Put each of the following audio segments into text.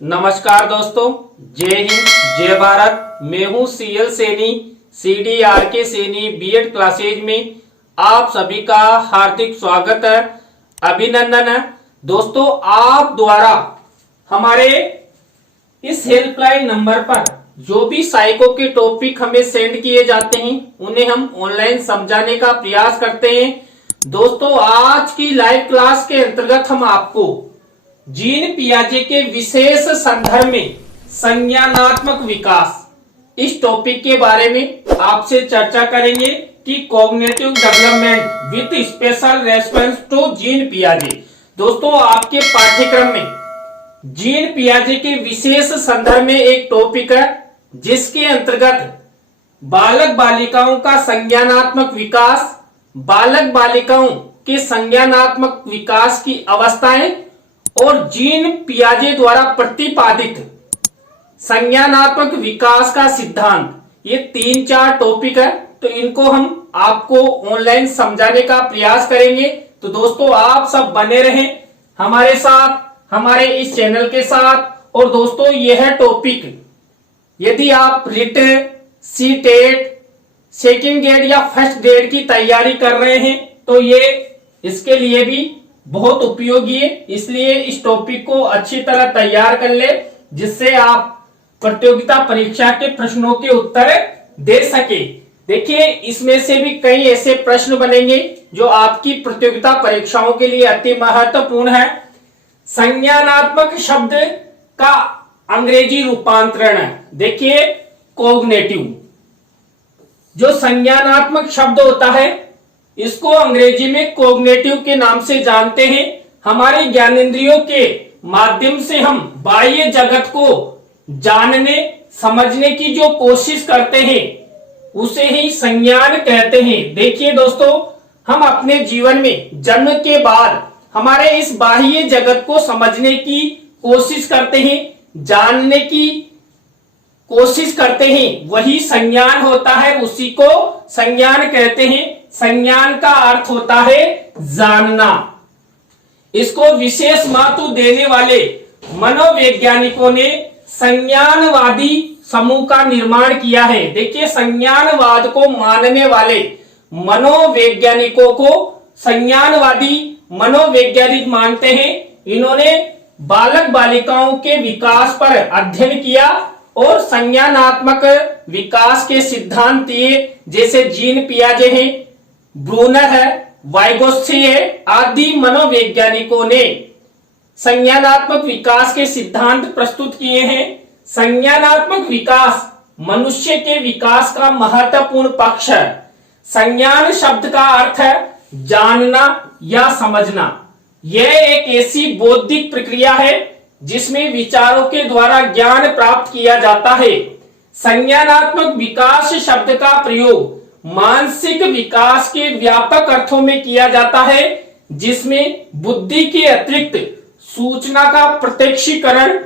नमस्कार दोस्तों, जय हिंद, जय भारत। मैं हूं CL Saini, CDRK Saini BEd classes में आप सभी का हार्दिक स्वागत है, अभिनंदन है। दोस्तों, आप द्वारा हमारे इस हेल्पलाइन नंबर पर जो भी साइको के टॉपिक हमें सेंड किए जाते हैं उन्हें हम ऑनलाइन समझाने का प्रयास करते हैं। दोस्तों, आज की लाइव क्लास के अंतर्गत हम आपको जीन पियाजे के विशेष संदर्भ में संज्ञानात्मक विकास इस टॉपिक के बारे में आपसे चर्चा करेंगे कि cognitive development with special reference to Jean पियाजे। दोस्तों, आपके पाठ्यक्रम में जीन पियाजे के विशेष संदर्भ में एक टॉपिक है जिसके अंतर्गत बालक बालिकाओं का संज्ञानात्मक विकास, बालक बालिकाओं के संज्ञानात्मक विकास की अवस्थाएं और जीन पियाजे द्वारा प्रतिपादित संज्ञानात्मक विकास का सिद्धांत, ये 3-4 टॉपिक है। तो इनको हम आपको ऑनलाइन समझाने का प्रयास करेंगे। तो दोस्तों, आप सब बने रहें हमारे साथ, हमारे इस चैनल के साथ। और दोस्तों, यह टॉपिक यदि आप रिटेन, सीटेट, सेकंड ग्रेड या फर्स्ट ग्रेड की तैयारी कर रहे हैं तो ये इसके लिए भी बहुत उपयोगी है। इसलिए इस टॉपिक को अच्छी तरह तैयार कर ले जिससे आप प्रतियोगिता परीक्षा के प्रश्नों के उत्तर दे सके। देखिए, इसमें से भी कई ऐसे प्रश्न बनेंगे जो आपकी प्रतियोगिता परीक्षाओं के लिए अति महत्वपूर्ण है। संज्ञानात्मक शब्द का अंग्रेजी रूपांतरण है, देखिए कॉग्निटिव। जो संज्ञानात्मक शब्द होता है इसको अंग्रेजी में कॉग्निटिव के नाम से जानते हैं। हमारे ज्ञानेंद्रियों के माध्यम से हम बाह्य जगत को जानने समझने की जो कोशिश करते हैं उसे ही संज्ञान कहते हैं। देखिए दोस्तों, हम अपने जीवन में जन्म के बाद हमारे इस बाह्य जगत को समझने की कोशिश करते हैं, जानने की कोशिश करते हैं, वही संज्ञान होता है, उसी को संज्ञान कहते हैं। संज्ञान का अर्थ होता है जानना। इसको विशेष महत्व देने वाले मनोवैज्ञानिकों ने संज्ञानवादी समूह का निर्माण किया है। देखिए, संज्ञानवाद को मानने वाले मनोवैज्ञानिकों को संज्ञानवादी मनोवैज्ञानिक मानते हैं। इन्होंने बालक बालिकाओं के विकास पर अध्ययन किया और संज्ञानात्मक विकास के सिद्धांत दिए, जैसे जीन पियाजे हैं, ब्रूनर है, वाइगोत्स्की है, आदि मनोवैज्ञानिकों ने संज्ञानात्मक विकास के सिद्धांत प्रस्तुत किए हैं। संज्ञानात्मक विकास मनुष्य के विकास का महत्वपूर्ण पक्ष है। संज्ञान शब्द का अर्थ है जानना या समझना। यह एक ऐसी बौद्धिक प्रक्रिया है जिसमें विचारों के द्वारा ज्ञान प्राप्त किया जाता है। संज्ञानात्मक विकास शब्द का प्रयोग मानसिक विकास के व्यापक अर्थों में किया जाता है, जिसमें बुद्धि के अतिरिक्त सूचना का प्रत्यक्षीकरण,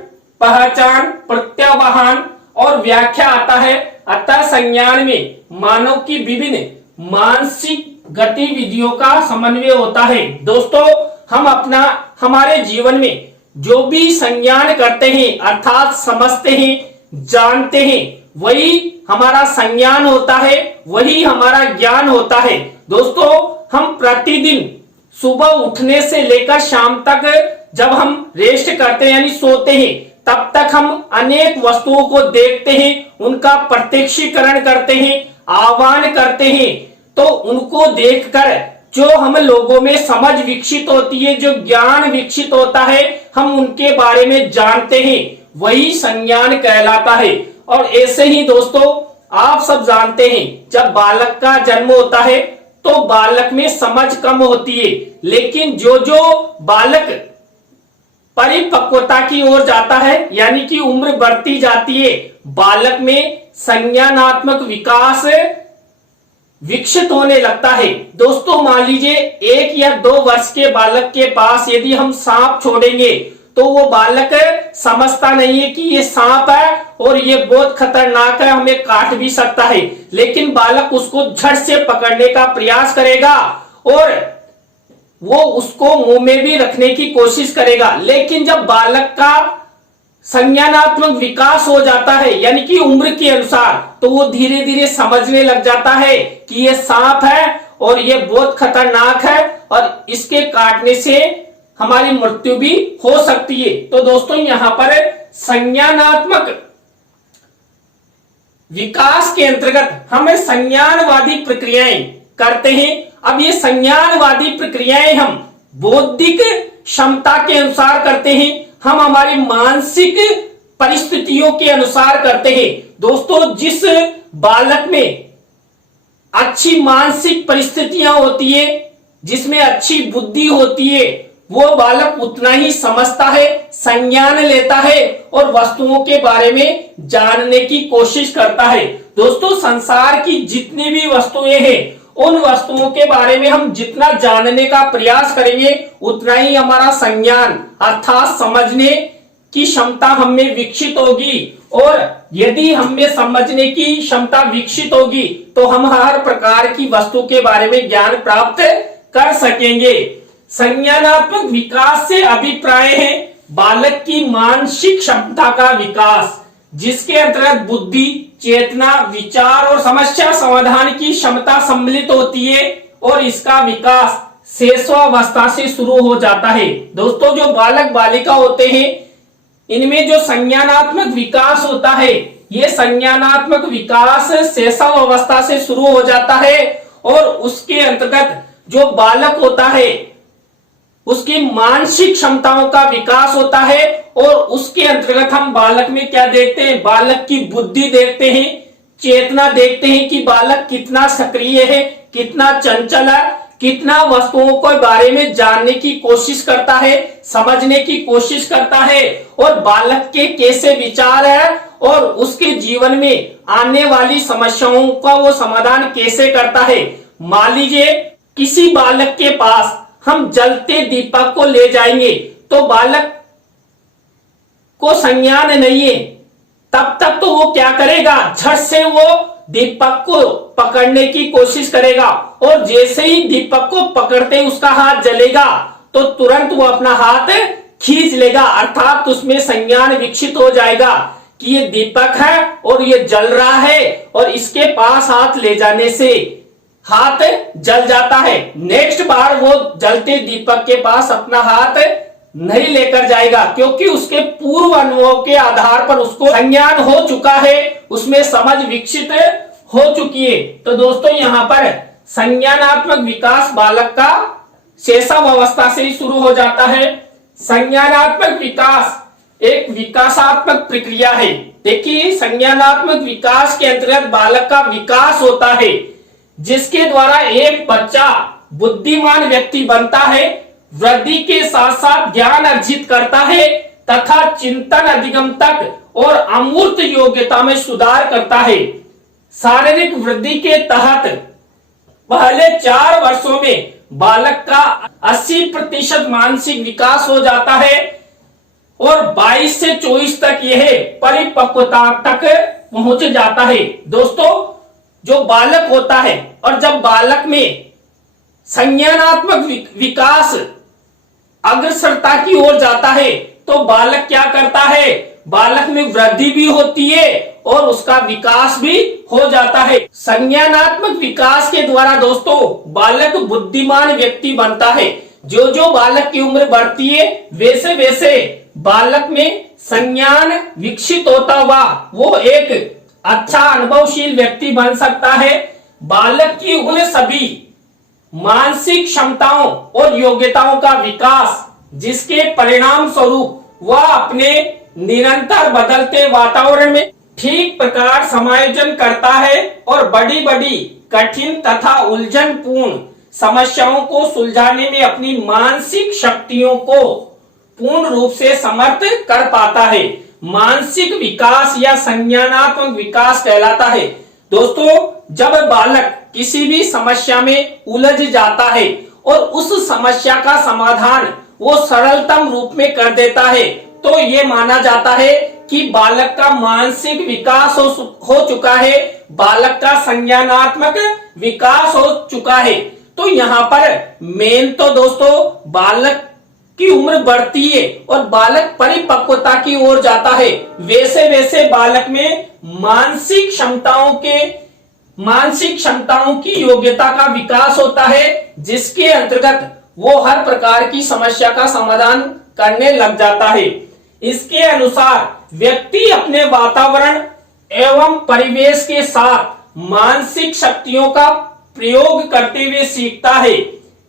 पहचान, प्रत्यावाहन और व्याख्या आता है। अतः संज्ञान में मानव की विभिन्न मानसिक गतिविधियों का समन्वय होता है। दोस्तों, हम हमारे जीवन में जो भी संज्ञान करते हैं अर्थात समझते हैं, जानते हैं, वही हमारा संज्ञान होता है, वही हमारा ज्ञान होता है। दोस्तों, हम प्रतिदिन सुबह उठने से लेकर शाम तक जब हम रेस्ट करते हैं यानी सोते हैं, तब तक हम अनेक वस्तुओं को देखते हैं, उनका प्रत्यक्षीकरण करते हैं, आह्वान करते हैं। तो उनको देखकर जो हम लोगों में समझ विकसित होती है, जो ज्ञान विकसित होता है, हम उनके बारे में जानते हैं, वही संज्ञान कहलाता है। और ऐसे ही दोस्तों, आप सब जानते हैं, जब बालक का जन्म होता है तो बालक में समझ कम होती है, लेकिन जो जो बालक परिपक्वता की ओर जाता है यानी कि उम्र बढ़ती जाती है, बालक में संज्ञानात्मक विकास विकसित होने लगता है। दोस्तों, मान लीजिए 1 या 2 वर्ष के बालक के पास यदि हम सांप छोड़ेंगे तो वो बालक समझता नहीं है कि ये सांप है और ये बहुत खतरनाक है, हमें काट भी सकता है, लेकिन बालक उसको झट से पकड़ने का प्रयास करेगा और वो उसको मुंह में भी रखने की कोशिश करेगा। लेकिन जब बालक का संज्ञानात्मक विकास हो जाता है, यानी कि उम्र के अनुसार, तो वो धीरे धीरे समझने लग जाता है कि ये सांप है और ये बहुत खतरनाक है और इसके काटने से हमारी मृत्यु भी हो सकती है। तो दोस्तों यहां पर संज्ञानात्मक विकास के अंतर्गत हम संज्ञानवादी प्रक्रियाएं करते हैं। अब ये संज्ञानवादी प्रक्रियाएं हम बौद्धिक क्षमता के अनुसार करते हैं, हम हमारी मानसिक परिस्थितियों के अनुसार करते हैं। दोस्तों जिस बालक में अच्छी मानसिक परिस्थितियां होती है, जिसमें अच्छी बुद्धि होती है, वो बालक उतना ही समझता है, संज्ञान लेता है और वस्तुओं के बारे में जानने की कोशिश करता है। दोस्तों संसार की जितनी भी वस्तुएं हैं, उन वस्तुओं के बारे में हम जितना जानने का प्रयास करेंगे, उतना ही हमारा संज्ञान अर्थात समझने की क्षमता हमें विकसित होगी। और यदि हमें समझने की क्षमता विकसित होगी तो हम हर प्रकार की वस्तु के बारे में ज्ञान प्राप्त कर सकेंगे। संज्ञानात्मक विकास से अभिप्राय है बालक की मानसिक क्षमता का विकास, जिसके अंतर्गत बुद्धि, चेतना, विचार और समस्या समाधान की क्षमता सम्मिलित होती है और इसका विकास शैशवावस्था से शुरू हो जाता है। दोस्तों जो बालक बालिका होते हैं, इनमें जो संज्ञानात्मक विकास होता है, ये संज्ञानात्मक विकास शैशवावस्था से शुरू हो जाता है और उसके अंतर्गत जो बालक होता है उसकी मानसिक क्षमताओं का विकास होता है और उसके अंतर्गत हम बालक में क्या देखते हैं, बालक की बुद्धि देखते हैं, चेतना देखते हैं कि बालक कितना सक्रिय है, कितना चंचल है, कितना वस्तुओं के बारे में जानने की कोशिश करता है, समझने की कोशिश करता है और बालक के कैसे विचार है और उसके जीवन में आने वाली समस्याओं का वो समाधान कैसे करता है। मान लीजिए किसी बालक के पास हम जलते दीपक को ले जाएंगे तो बालक को संज्ञान नहीं है, तब तक तो वो क्या करेगा, झट से वो दीपक को पकड़ने की कोशिश करेगा और जैसे ही दीपक को पकड़ते उसका हाथ जलेगा तो तुरंत वो अपना हाथ खींच लेगा, अर्थात उसमें संज्ञान विकसित हो जाएगा कि ये दीपक है और ये जल रहा है और इसके पास हाथ ले जाने से हाथ जल जाता है। नेक्स्ट बार वो जलते दीपक के पास अपना हाथ नहीं लेकर जाएगा, क्योंकि उसके पूर्व अनुभव के आधार पर उसको संज्ञान हो चुका है, उसमें समझ विकसित हो चुकी है। तो दोस्तों यहाँ पर संज्ञानात्मक विकास बालक का शैशवावस्था से ही शुरू हो जाता है। संज्ञानात्मक विकास एक विकासात्मक प्रक्रिया है। देखिए संज्ञानात्मक विकास के अंतर्गत बालक का विकास होता है, जिसके द्वारा एक बच्चा बुद्धिमान व्यक्ति बनता है, वृद्धि के साथ साथ ज्ञान अर्जित करता है तथा चिंतन अधिगम तक और अमूर्त योग्यता में सुधार करता है। शारीरिक वृद्धि के तहत पहले 4 वर्षों में बालक का 80% मानसिक विकास हो जाता है और 22 से 24 तक यह परिपक्वता तक पहुंच जाता है। दोस्तों जो बालक होता है और जब बालक में संज्ञानात्मक विकास अग्रसरता की ओर जाता है तो बालक क्या करता है, बालक में वृद्धि भी होती है और उसका विकास भी हो जाता है। संज्ञानात्मक विकास के द्वारा दोस्तों बालक बुद्धिमान व्यक्ति बनता है। जो जो बालक की उम्र बढ़ती है वैसे वैसे बालक में संज्ञान विकसित होता हुआ वो एक अच्छा अनुभवशील व्यक्ति बन सकता है। बालक की उन सभी मानसिक क्षमताओं और योग्यताओं का विकास जिसके परिणाम स्वरूप वह अपने निरंतर बदलते वातावरण में ठीक प्रकार समायोजन करता है और बड़ी बड़ी कठिन तथा उलझनपूर्ण समस्याओं को सुलझाने में अपनी मानसिक शक्तियों को पूर्ण रूप से समर्थ कर पाता है। मानसिक विकास या संज्ञानात्मक विकास कहलाता है। दोस्तों जब बालक किसी भी समस्या में उलझ जाता है और उस समस्या का समाधान वो सरलतम रूप में कर देता है तो ये माना जाता है कि बालक का मानसिक विकास हो चुका है, बालक का संज्ञानात्मक विकास हो चुका है। तो यहाँ पर मेन तो दोस्तों बालक की उम्र बढ़ती है और बालक परिपक्वता की ओर जाता है, वैसे वैसे बालक में मानसिक क्षमताओं की योग्यता का विकास होता है, जिसके अंतर्गत वो हर प्रकार की समस्या का समाधान करने लग जाता है। इसके अनुसार व्यक्ति अपने वातावरण एवं परिवेश के साथ मानसिक शक्तियों का प्रयोग करते हुए सीखता है।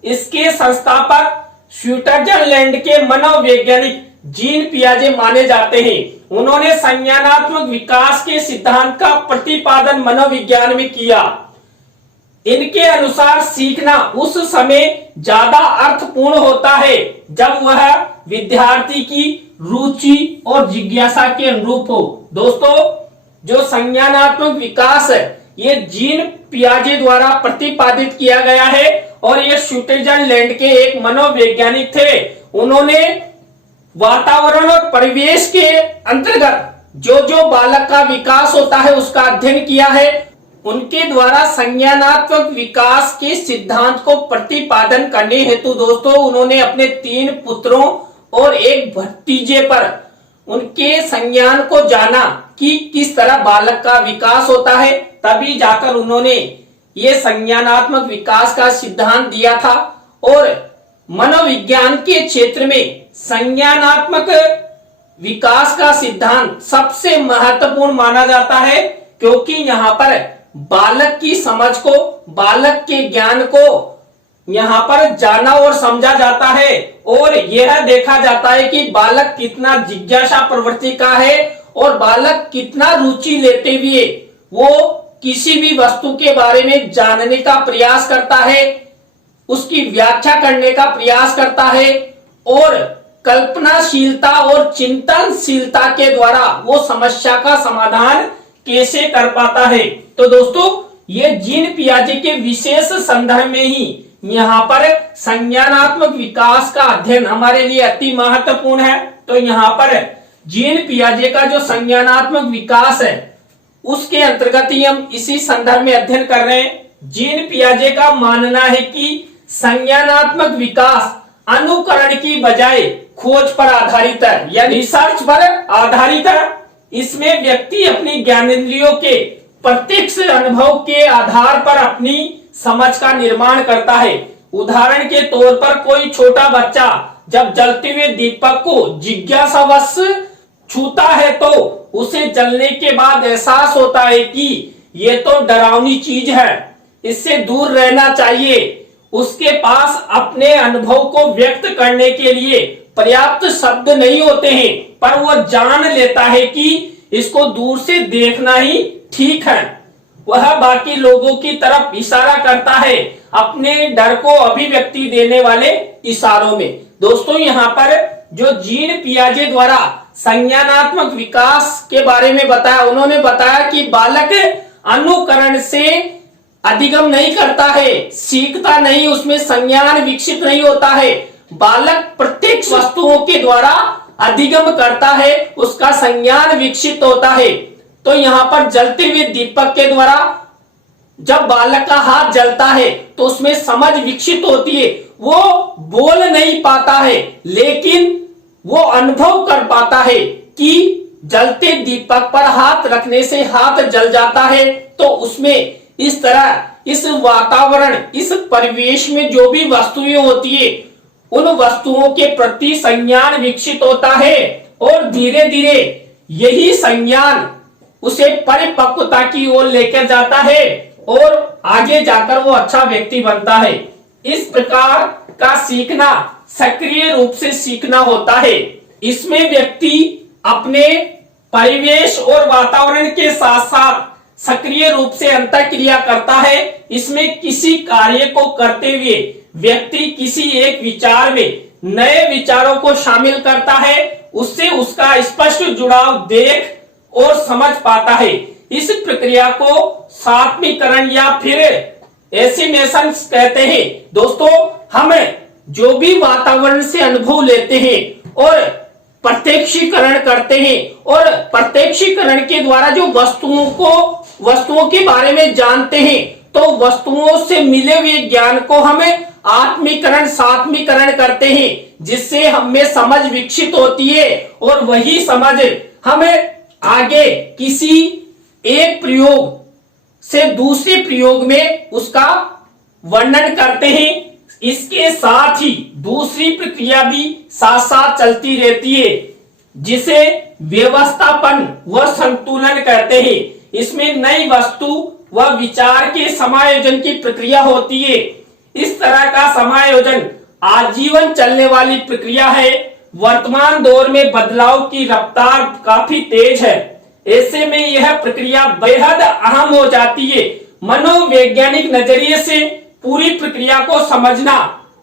इसके संस्थापक स्विट्जरलैंड के मनोवैज्ञानिक जीन पियाजे माने जाते हैं। उन्होंने संज्ञानात्मक विकास के सिद्धांत का प्रतिपादन मनोविज्ञान में किया। इनके अनुसार सीखना उस समय ज्यादा अर्थपूर्ण होता है जब वह विद्यार्थी की रुचि और जिज्ञासा के अनुरूप हो। दोस्तों, जो संज्ञानात्मक विकास है ये जीन पियाजे द्वारा प्रतिपादित किया गया है और ये स्विट्जरलैंड के एक मनोवैज्ञानिक थे। उन्होंने वातावरण और परिवेश के अंतर्गत जो बालक का विकास होता है उसका अध्ययन किया है। उनके द्वारा संज्ञानात्मक विकास के सिद्धांत को प्रतिपादन करने हेतु दोस्तों उन्होंने अपने 3 पुत्रों और एक भतीजे पर उनके संज्ञान को जाना कि किस तरह बालक का विकास होता है, तभी जाकर उन्होंने ये संज्ञानात्मक विकास का सिद्धांत दिया था। और मनोविज्ञान के क्षेत्र में संज्ञानात्मक विकास का सिद्धांत सबसे महत्वपूर्ण माना जाता है, क्योंकि यहाँ पर बालक की समझ को, बालक के ज्ञान को यहाँ पर जाना और समझा जाता है और यह देखा जाता है कि बालक कितना जिज्ञासा प्रवृत्ति का है और बालक कितना रुचि लेते हुए वो किसी भी वस्तु के बारे में जानने का प्रयास करता है, उसकी व्याख्या करने का प्रयास करता है और कल्पनाशीलता और चिंतनशीलता के द्वारा वो समस्या का समाधान कैसे कर पाता है। तो दोस्तों, ये जीन पियाजे के विशेष संदर्भ में ही यहाँ पर संज्ञानात्मक विकास का अध्ययन हमारे लिए अति महत्वपूर्ण है। तो यहाँ पर जीन पियाजे का जो संज्ञानात्मक विकास है उसके अंतर्गत ही हम इसी संदर्भ में अध्ययन कर रहे हैं। जीन पियाजे का मानना है कि संज्ञानात्मक विकास अनुकरण की बजाय खोज पर आधारित है या रिसर्च पर आधारित है। इसमें व्यक्ति अपनी ज्ञानेंद्रियों के प्रत्यक्ष अनुभव के आधार पर अपनी समझ का निर्माण करता है। उदाहरण के तौर पर कोई छोटा बच्चा जब जलते हुए दीपक को जिज्ञासावश छूता है तो उसे जलने के बाद एहसास होता है कि ये तो डरावनी चीज है, इससे दूर रहना चाहिए। उसके पास अपने अनुभव को व्यक्त करने के लिए पर्याप्त शब्द नहीं होते हैं, पर वो जान लेता है कि इसको दूर से देखना ही ठीक है। वह बाकी लोगों की तरफ इशारा करता है अपने डर को अभिव्यक्ति देने वाले इशारों में। दोस्तों, यहाँ पर जो जीन पियाजे द्वारा संज्ञानात्मक विकास के बारे में बताया, उन्होंने बताया कि बालक अनुकरण से अधिगम नहीं करता है, सीखता नहीं, उसमें संज्ञान विकसित नहीं होता है। बालक प्रत्यक्ष वस्तुओं के द्वारा अधिगम करता है, उसका संज्ञान विकसित होता है। तो यहाँ पर जलते हुए दीपक के द्वारा जब बालक का हाथ जलता है तो उसमें समझ विकसित होती है। वो बोल नहीं पाता है लेकिन वो अनुभव कर पाता है कि जलते दीपक पर हाथ रखने से हाथ जल जाता है। तो उसमें इस तरह इस वातावरण, इस परिवेश में जो भी वस्तुएं होती है उन वस्तुओं के प्रति संज्ञान विकसित होता है और धीरे धीरे यही संज्ञान उसे परिपक्वता की ओर लेकर जाता है और आगे जाकर वो अच्छा व्यक्ति बनता है। इस प्रकार का सीखना सक्रिय रूप से सीखना होता है। इसमें व्यक्ति अपने परिवेश और वातावरण के साथ साथ सक्रिय रूप से अंतःक्रिया करता है। इसमें किसी कार्य को करते हुए व्यक्ति किसी एक विचार में नए विचारों को शामिल करता है, उससे उसका स्पष्ट जुड़ाव देख और समझ पाता है। इस प्रक्रिया को सात्मीकरण या फिर एसिमेशन कहते हैं। दोस्तों, हम जो भी वातावरण से अनुभव लेते हैं और प्रत्यक्षीकरण करते हैं और प्रत्यक्षीकरण के द्वारा जो वस्तुओं के बारे में जानते हैं, तो वस्तुओं से मिले हुए ज्ञान को हमें आत्मीकरण सात्मीकरण करते हैं, जिससे हमें समझ विकसित होती है और वही समझ हमें आगे किसी एक प्रयोग से दूसरे प्रयोग में उसका वर्णन करते हैं। इसके साथ ही दूसरी प्रक्रिया भी साथ साथ चलती रहती है, जिसे व्यवस्थापन व संतुलन कहते हैं। इसमें नई वस्तु व विचार के समायोजन की प्रक्रिया होती है। इस तरह का समायोजन आजीवन चलने वाली प्रक्रिया है। वर्तमान दौर में बदलाव की रफ्तार काफी तेज है, ऐसे में यह प्रक्रिया बेहद अहम हो जाती है। मनोवैज्ञानिक नजरिए से पूरी प्रक्रिया को समझना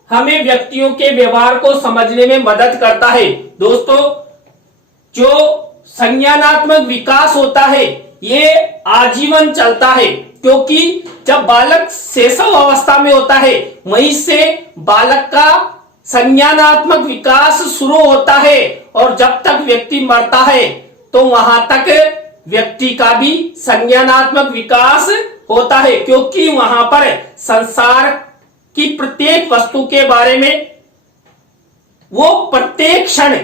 हमें व्यक्तियों के व्यवहार को समझने में मदद करता है। दोस्तों, जो संज्ञानात्मक विकास होता है ये आजीवन चलता है, क्योंकि जब बालक शैशव अवस्था में होता है वहीं से बालक का संज्ञानात्मक विकास शुरू होता है, और जब तक व्यक्ति मरता है तो वहां तक व्यक्ति का भी संज्ञानात्मक विकास होता है, क्योंकि वहां पर संसार की प्रत्येक वस्तु के बारे में वो प्रत्येक क्षण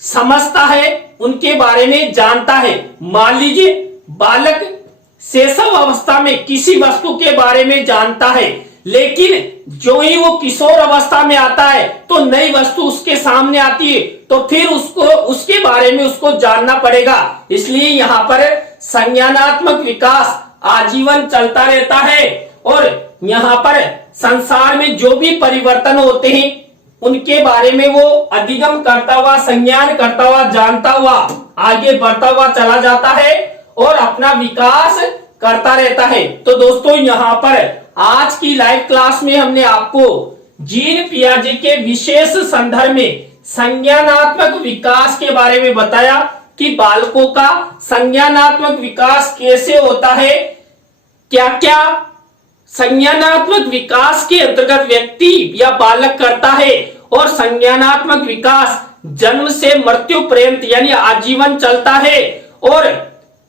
समझता है, उनके बारे में जानता है। मान लीजिए बालक शैशव अवस्था में किसी वस्तु के बारे में जानता है, लेकिन जो ही वो किशोर अवस्था में आता है तो नई वस्तु उसके सामने आती है, तो फिर उसको उसके बारे में उसको जानना पड़ेगा। इसलिए यहाँ पर संज्ञानात्मक विकास आजीवन चलता रहता है, और यहाँ पर संसार में जो भी परिवर्तन होते हैं उनके बारे में वो अधिगम करता हुआ, संज्ञान करता हुआ, जानता हुआ आगे बढ़ता हुआ चला जाता है और अपना विकास करता रहता है। तो दोस्तों, यहाँ पर आज की लाइव क्लास में हमने आपको जीन पियाजे के विशेष संदर्भ में संज्ञानात्मक विकास के बारे में बताया कि बालकों का संज्ञानात्मक विकास कैसे होता है, क्या क्या संज्ञानात्मक विकास के अंतर्गत व्यक्ति या बालक करता है, और संज्ञानात्मक विकास जन्म से मृत्यु पर्यंत यानी आजीवन चलता है, और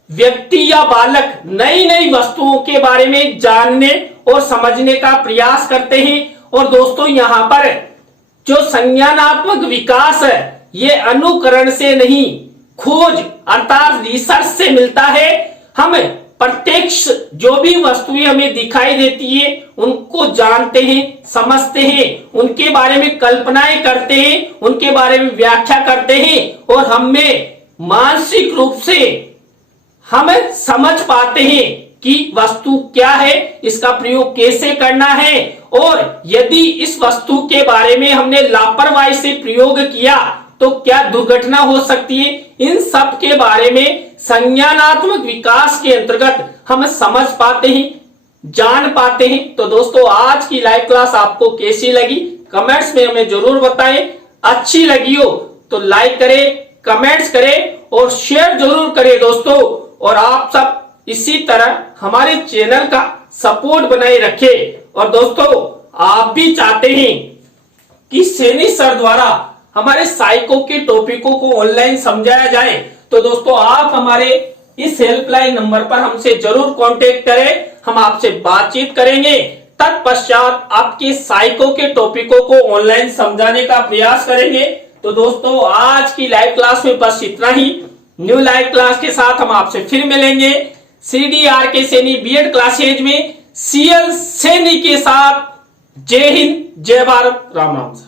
व्यक्ति या बालक नई नई वस्तुओं के बारे में जानने और समझने का प्रयास करते हैं। और दोस्तों, यहाँ पर जो संज्ञानात्मक विकास है ये अनुकरण से नहीं, खोज अर्थात रिसर्च से मिलता है। हम प्रत्यक्ष जो भी वस्तुएं हमें दिखाई देती है उनको जानते हैं, समझते हैं, उनके बारे में कल्पनाएं करते हैं, उनके बारे में व्याख्या करते हैं, और हमें मानसिक रूप से हम समझ पाते हैं कि वस्तु क्या है, इसका प्रयोग कैसे करना है, और यदि इस वस्तु के बारे में हमने लापरवाही से प्रयोग किया तो क्या दुर्घटना हो सकती है। इन सब के बारे में संज्ञानात्मक विकास के अंतर्गत हम समझ पाते हैं, जान पाते हैं। तो दोस्तों, आज की लाइव क्लास आपको कैसी लगी कमेंट्स में हमें जरूर बताएं। अच्छी लगी हो तो लाइक करें, कमेंट्स करें और शेयर जरूर करें दोस्तों। और आप सब इसी तरह हमारे चैनल का सपोर्ट बनाए रखें। और दोस्तों, आप भी चाहते हैं कि सैनी सर द्वारा हमारे साइको के टॉपिकों को ऑनलाइन समझाया जाए, तो दोस्तों आप हमारे इस हेल्पलाइन नंबर पर हमसे जरूर कांटेक्ट करें, हम आपसे बातचीत करेंगे। तत्पश्चात आपके साइको के टॉपिकों को ऑनलाइन समझाने का प्रयास करेंगे। तो दोस्तों, आज की लाइव क्लास में बस इतना ही। न्यू लाइव क्लास के साथ हम आपसे फिर मिलेंगे CDRK सैनी बीएड क्लासेज में CL सैनी के साथ। जय हिंद, जय भारत, राम राम।